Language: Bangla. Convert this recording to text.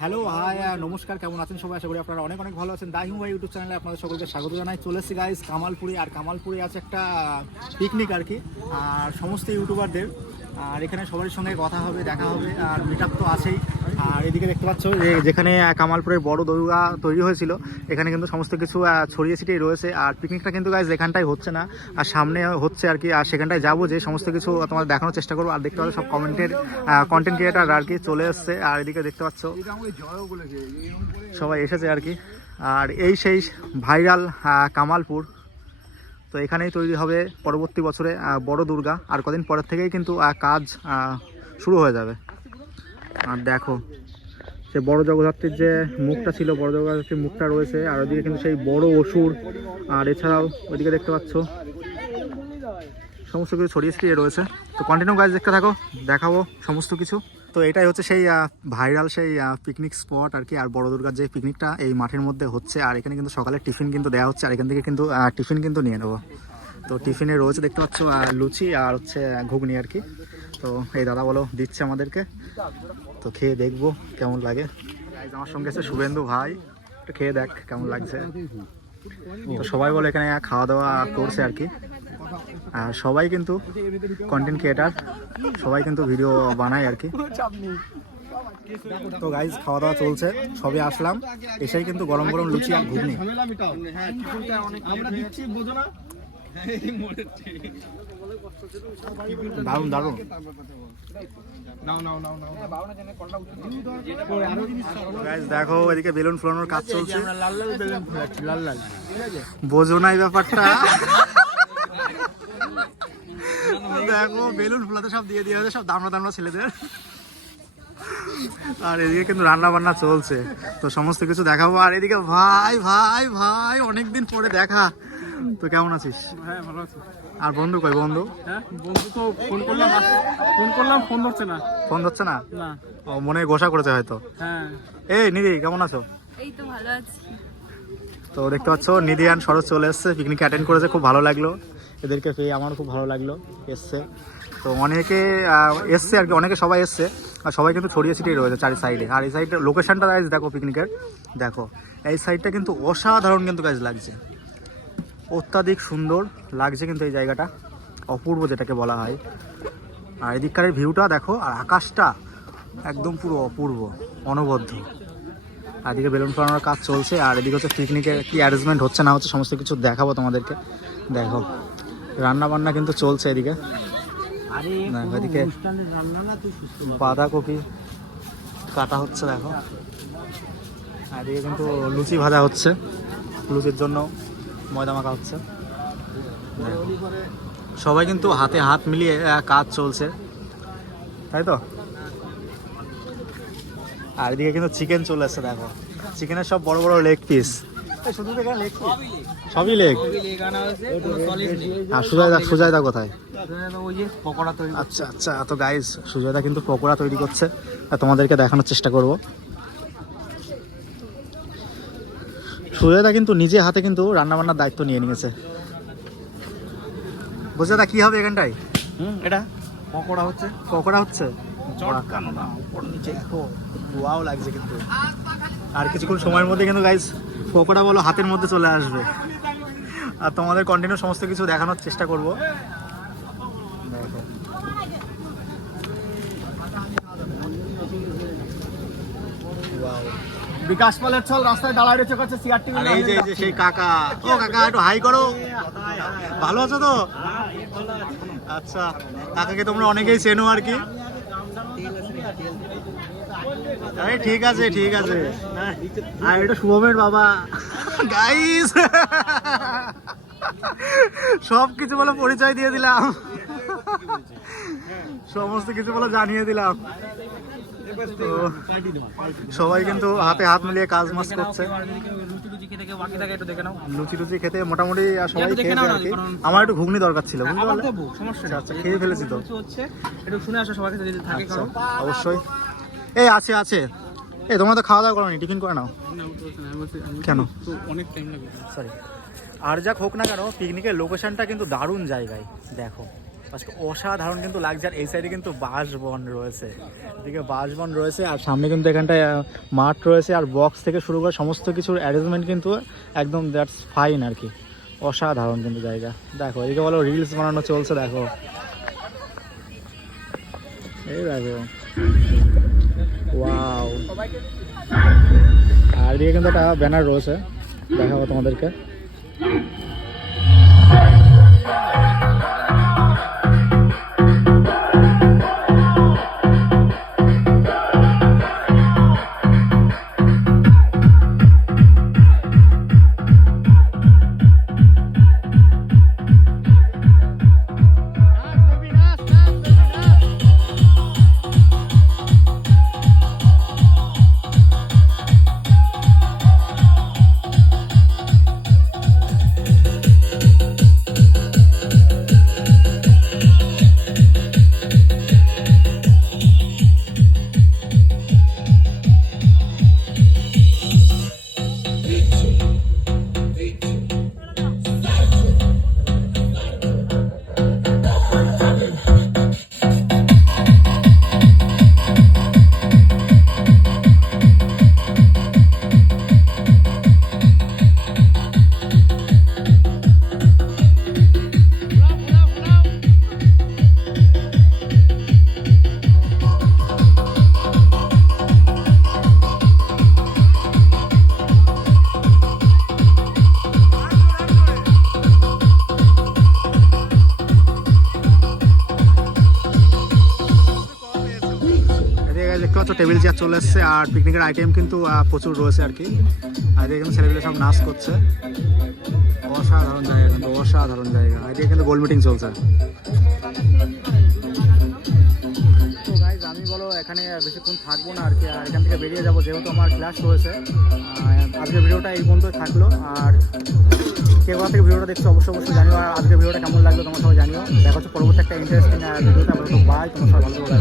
হ্যালো হাই নমস্কার, কেমন আছেন সবাই? আশা করি আপনারা অনেক অনেক ভালো আছেন। দাহিম ভাই ইউটিউব চ্যানেলে আপনাদের সকলকে স্বাগত জানাই। চলে এসেছি গাইস কামালপুরে, আর কামালপুরে আছে একটা পিকনিক আর কি, আর সমস্ত ইউটিউবারদের, আর এখানে সবার সঙ্গে কথা হবে, দেখা হবে, আর মিট আপ তো আছেই। আর এদিকে দেখতে পাচ্ছ যে যেখানে কামালপুরের বড় দরগা তৈরি হয়েছিল, এখানে কিন্তু সমস্ত কিছু ছড়িয়ে ছিটিয়ে রয়েছে। আর পিকনিকটা কিন্তু গাইস এখানটায় হচ্ছে না, আর সামনে হচ্ছে আর কি। আর সেখানটায় যাবো, যে সমস্ত কিছু তোমাদের দেখানোর চেষ্টা করবো। আর দেখতে পাচ্ছ সব কন্টেন্ট ক্রিয়েটার আর কি চলে এসছে। আর এদিকে দেখতে পাচ্ছ সবাই এসেছে আর কি। আর এই সেই ভাইরাল কামালপুর, তো এখানেই তৈরি হবে পরবর্তী বছরে বড় দুর্গা। আর কদিন পরের থেকেই কিন্তু কাজ শুরু হয়ে যাবে। আর দেখো সে বড় জগদ্ধাত্রীর যে মুখটা ছিল, বড় জগদ্ধাত্রীর মুখটা রয়েছে। আর ওইদিকে কিন্তু সেই বড় অসুর, আর এছাড়াও ওইদিকে দেখতে পাচ্ছ সমস্ত কিছু ছড়িয়ে ছিটিয়ে রয়েছে। তো কন্টিনিউ গাইজ দেখতে থাকো, দেখাবো সমস্ত কিছু। তো এটাই হচ্ছে সেই ভাইরাল সেই পিকনিক স্পট আর কি। আর বড় দুর্গার যে পিকনিকটা এই মাঠের মধ্যে হচ্ছে। আর এখানে কিন্তু সকালে টিফিন কিন্তু দেওয়া হচ্ছে, আর এখান থেকে কিন্তু টিফিন কিন্তু নিয়ে নেবো। তো টিফিনে রয়েছে দেখতে পাচ্ছ লুচি আর হচ্ছে ঘুগনি আর কি। তো এই দাদা বলো দিচ্ছে আমাদেরকে, তো খেয়ে দেখবো কেমন লাগে। আমার সঙ্গে আছে শুভেন্দু ভাই, একটু খেয়ে দেখ কেমন লাগছে। তো সবাই বলে এখানে খাওয়া দাওয়া করছে আর কি। আর সবাই কিন্তু কন্টেন্ট ক্রিয়েটার, সবাই কিন্তু ভিডিও বানায় আর কি। তো গাইজ খাওয়া দাওয়া চলছে, সবে আসলাম, এসেই কিন্তু গরম গরম লুচি আর ঘুগনি। দারুন দারুন। দেখো এদিকে বেলুন ফোলানোর কাজ চলছে, বোঝো না এই ব্যাপারটা। দেখো বেলুন ফোলাতে সব দিয়ে দিয়ে সব দামড়া দামড়া ছেলেদের। আর এদিকে কিন্তু রান্না বান্না চলছে, তো সমস্ত কিছু দেখাবো। আর এদিকে ভাই ভাই ভাই অনেকদিন পরে দেখা, তো কেমন আছিস? হ্যাঁ ভালো আছি। আর বন্ধু কই? বন্ধু বন্ধু তো ফোন করলাম ফোন ধরছে না। ফোন ধরছে না? না। ও মনে হয় গোসা করেছে হয়তো। হ্যাঁ। এই নিধি কেমন আছো? এই তো ভালো আছি। তো দেখতে পাচ্ছ নিধি আর শরৎ চলে এসছে, পিকনিক অ্যাটেন্ড করেছে, খুব ভালো লাগলো এদেরকে পেয়ে, আমারও খুব ভালো লাগলো এসছে। তো অনেকে এসছে আর কি, অনেকে সবাই এসছে, আর সবাই কিন্তু ছড়িয়ে ছিটিয়ে রয়েছে চারি সাইডে। আর এই সাইডটা লোকেশনটা গাইজ দেখো পিকনিকের, দেখো এই সাইডটা কিন্তু অসাধারণ কিন্তু গাইজ লাগছে, অত্যাধিক সুন্দর লাগছে কিন্তু এই জায়গাটা, অপূর্ব যেটাকে বলা হয়। আর এদিককার ভিউটা দেখো, আর আকাশটা একদম পুরো অপূর্ব অনবদ্য। আর এদিকে বেলুন ফোলানোর কাজ চলছে, আর এদিকে হচ্ছে পিকনিকের কি অ্যারেঞ্জমেন্ট হচ্ছে না হচ্ছে সমস্ত কিছু দেখাবো তোমাদেরকে। দেখো রান্না বান্না কিন্তু চলছে এদিকে। দেখো এদিকে বাঁধাকপি কাটা হচ্ছে দেখো, আর এদিকে কিন্তু লুচি ভাজা হচ্ছে, লুচির জন্য ময়দা মাখা হচ্ছে। সবাই কিন্তু হাতে হাত মিলিয়ে কাজ চলছে, তাই তো। আর এদিকে কিন্তু চিকেন চলে আসছে, দেখো চিকেনের সব বড় বড় লেগ পিস, সবই লেগ। আর সুজয়দা কোথায়? আচ্ছা আচ্ছা, তো গাইজ সুজয়দা কিন্তু পকোড়া তৈরি করছে, আর তোমাদেরকে দেখানোর চেষ্টা করব। সুজয়দা কিন্তু নিজে হাতে কিন্তু রান্নাবান্নার দায়িত্ব নিয়ে নিয়েছে। বুঝলে দা কি হবে এখানটায়? এটা পকোড়া হচ্ছে। পকোড়া হচ্ছে, ওয়াও লাগছে কিন্তু। আর কিছুক্ষণ সময়ের মধ্যে কিন্তু গাইস পকোড়া বলো হাতের মধ্যে চলে আসবে, আর তোমাদের কন্টিনিউ সমস্ত কিছু দেখানোর চেষ্টা করব। বিকাশ পালের ছল রাস্তায় দাঁড়ায় রয়েছে, করছে সিআরটি। এই যে সেই কাকা, ও কাকা একটু হাই করো। ভালো আছো তো? আচ্ছা, কাকাকে তোমরা অনেকেই চেনো আর কি। আরে ঠিক আছে ঠিক আছে। আর এটা শুভমের বাবা গাইস, সব কিছু বলে পরিচয় দিয়ে দিলাম, সমস্ত কিছু বলে জানিয়ে দিলাম। তো সবাই কিন্তু হাতে হাত মিলিয়ে কাজ মাস করছে। লুচি টুচি খেতে মোটামুটি সবাই খেয়েছে আর কি। আমার একটু ঘুগনি দরকার ছিল, আচ্ছা খেয়ে ফেলেছি তো। অবশ্যই এই আছে আছে। এই তোমরা তো খাওয়া দাওয়া করো নি, টিফিন করে নাও। কেন? অনেক টাইম লাগে। সরি। আর যাক হোক না কেন, পিকনিকের লোকেশনটা কিন্তু দারুণ জায়গায়। দেখো আজকে অসাধারণ কিন্তু লাগছে। আর এই সাইডে কিন্তু বাঁশবন রয়েছে, এদিকে বাঁশবন রয়েছে, আর সামনে কিন্তু এখানটায় মাঠ রয়েছে, আর বক্স থেকে শুরু করে সমস্ত কিছুর অ্যারেঞ্জমেন্ট কিন্তু একদম দ্যাটস ফাইন আর কি। অসাধারণ কিন্তু জায়গা। দেখো এদিকে বলো রিলস বানানো চলছে, দেখো এই দেখো ওয়াও। আর এদিকে কিন্তু একটা ব্যানার রয়েছে, দেখাবো তোমাদেরকে। দেখতে পাচ্ছ টেবিল চেয়ার চলে এসছে, আর পিকনিকের আইটেম কিন্তু প্রচুর রয়েছে আর কি। আর এদিকে কিন্তু ছেলেগুলো সব নাচ করছে। অসাধারণ জায়গা, কিন্তু অসাধারণ জায়গা। এদিকে কিন্তু গোল মিটিং চলছে। তো গাইজ আমি বলো এখানে বেশিক্ষণ থাকবো না আর কি, আর এখান থেকে বেরিয়ে যাবো, যেহেতু আমার ক্লাস রয়েছে। আজকের ভিডিওটা এই পর্যন্তই থাকলো। আর কে কোথা থেকে ভিডিওটা দেখছো অবশ্যই জানিও, আর আজকের ভিডিওটা কেমন লাগলো তোমার সবাই জানিও। দেখা হচ্ছে পরবর্তী একটা ইন্টারেস্টিং ভিডিওটা। বাই, তোমার সবাই ভালো করে।